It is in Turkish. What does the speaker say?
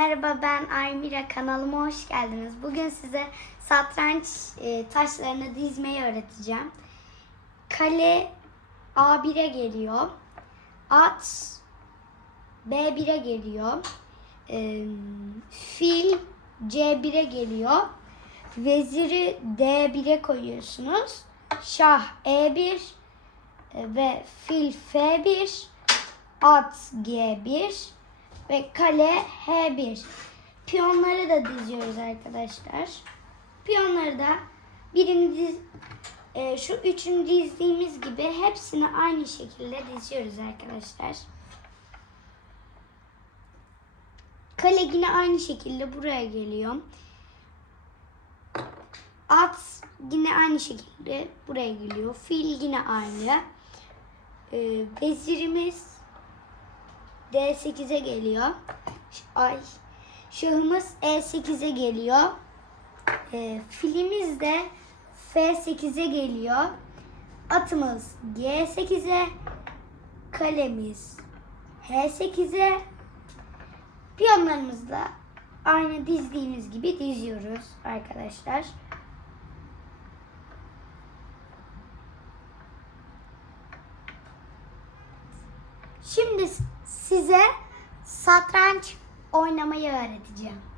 Merhaba ben Aymira kanalıma hoş geldiniz. Bugün size satranç e, taşlarını dizmeyi öğreteceğim. Kale A1'e geliyor. At B1'e geliyor. E, fil C1'e geliyor. Veziri D1'e koyuyorsunuz. Şah E1 e, ve fil F1 at G1 ve kale H1. Piyonları da diziyoruz arkadaşlar. Piyonları da birini diz, e, şu üçünü dizdiğimiz gibi hepsini aynı şekilde diziyoruz arkadaşlar. Kale yine aynı şekilde buraya geliyor. At yine aynı şekilde buraya geliyor. Fil yine aynı. Ee, vezirimiz D8'e geliyor. Ay. Şahımız E8'e geliyor. Ee, filimiz de F8'e geliyor. Atımız G8'e. Kalemiz H8'e. Piyonlarımızı da aynı dizdiğimiz gibi diziyoruz arkadaşlar. Şimdi size satranç oynamayı öğreteceğim.